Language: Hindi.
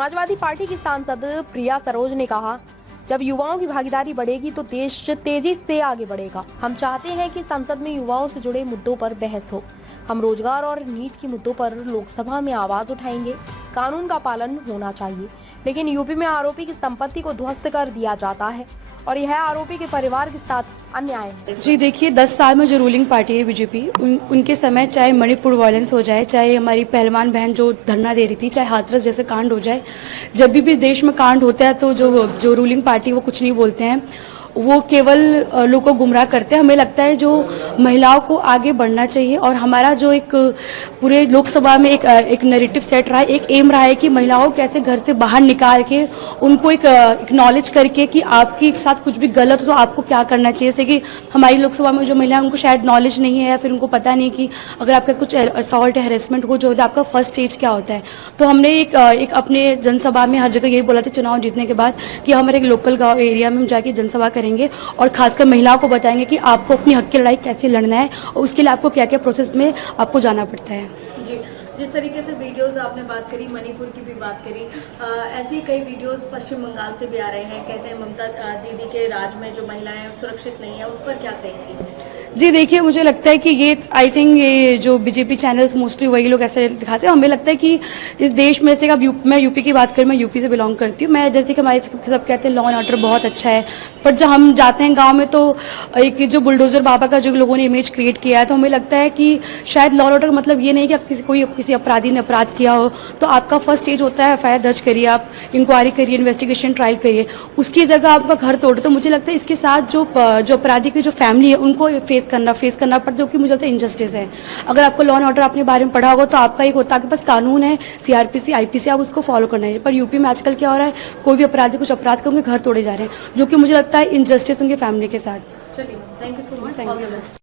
समाजवादी पार्टी की सांसद प्रिया सरोज ने कहा, जब युवाओं की भागीदारी बढ़ेगी तो देश तेजी से आगे बढ़ेगा। हम चाहते हैं कि संसद में युवाओं से जुड़े मुद्दों पर बहस हो। हम रोजगार और नीट के मुद्दों पर लोकसभा में आवाज उठाएंगे। कानून का पालन होना चाहिए, लेकिन यूपी में आरोपी की संपत्ति को ध्वस्त कर दिया जाता है और यह आरोपी के परिवार के साथ अन्याय है। जी देखिए, 10 साल में जो रूलिंग पार्टी है बीजेपी, उनके समय चाहे मणिपुर वायलेंस हो जाए, चाहे हमारी पहलवान बहन जो धरना दे रही थी, चाहे हाथरस जैसे कांड हो जाए, जब भी देश में कांड होता है तो जो रूलिंग पार्टी वो कुछ नहीं बोलते हैं, वो केवल लोगों को गुमराह करते हैं। हमें लगता है जो महिलाओं को आगे बढ़ना चाहिए और हमारा जो एक पूरे लोकसभा में एक नैरेटिव सेट रहा है, एक एम रहा है कि महिलाओं कैसे घर से बाहर निकाल के उनको एक एक्नॉलेज करके कि आपके साथ कुछ भी गलत हो तो आपको क्या करना चाहिए। जैसे कि हमारी लोकसभा में जो महिलाएं, उनको शायद नॉलेज नहीं है या फिर उनको पता नहीं कि अगर आपके कुछ असॉल्ट हैरेसमेंट हो जो आपका फर्स्ट स्टेज क्या होता है। तो हमने एक अपने जनसभा में हर जगह यही बोला था चुनाव जीतने के बाद कि हमारे एक लोकल गाँव एरिया में हम जाके जनसभा करेंगे और खासकर महिलाओं को बताएंगे कि आपको अपनी हक की लड़ाई कैसे लड़ना है और उसके लिए आपको क्या क्या प्रोसेस में आपको जाना पड़ता है। जी, जिस तरीके से वीडियोस आपने बात करी, मणिपुर की भी बात करी, ऐसे ही कई वीडियोस पश्चिम बंगाल से भी आ रहे हैं। कहते हैं ममता दीदी के राज में जो महिलाएं सुरक्षित नहीं है, उस पर क्या कहेंगी? जी देखिए, मुझे लगता है कि ये आई थिंक ये जो बीजेपी चैनल्स मोस्टली वही लोग ऐसे दिखाते हैं। हमें लगता है कि इस देश में से अब मैं यूपी की बात करूँ, मैं यूपी से बिलोंग करती हूँ। मैं जैसे कि हमारे सब कहते हैं लॉ एंड ऑर्डर बहुत अच्छा है, पर जब हम जाते हैं गाँव में तो एक जो बुलडोजर बाबा का जो लोगों ने इमेज क्रिएट किया है, तो हमें लगता है कि शायद लॉ एंड ऑर्डर मतलब ये नहीं कि आप किसी अपराधी ने अपराध किया हो तो आपका फर्स्ट स्टेज होता है एफआईआर दर्ज करिए, आप इंक्वायरी करिए, इन्वेस्टिगेशन ट्रायल करिए, उसकी जगह आपका घर तोड़े। तो मुझे लगता है इसके साथ जो अपराधी की जो फैमिली है उनको फेस करना पड़ता है, जो कि मुझे लगता है इनजस्टिस है। अगर आपको लॉ एंड ऑर्डर आपने बारे में पढ़ा होगा तो आपका एक होता है, आपके पास कानून है, सीआरपीसी आईपीसी, आप उसको फॉलो करना है। पर यूपी में आजकल क्या हो रहा है, कोई भी अपराधी कुछ अपराध कर उनके घर तोड़े जा रहे हैं, जो कि मुझे लगता है इनजस्टिस उनके फैमिली के साथ। चलिए, थैंक यू सो मच।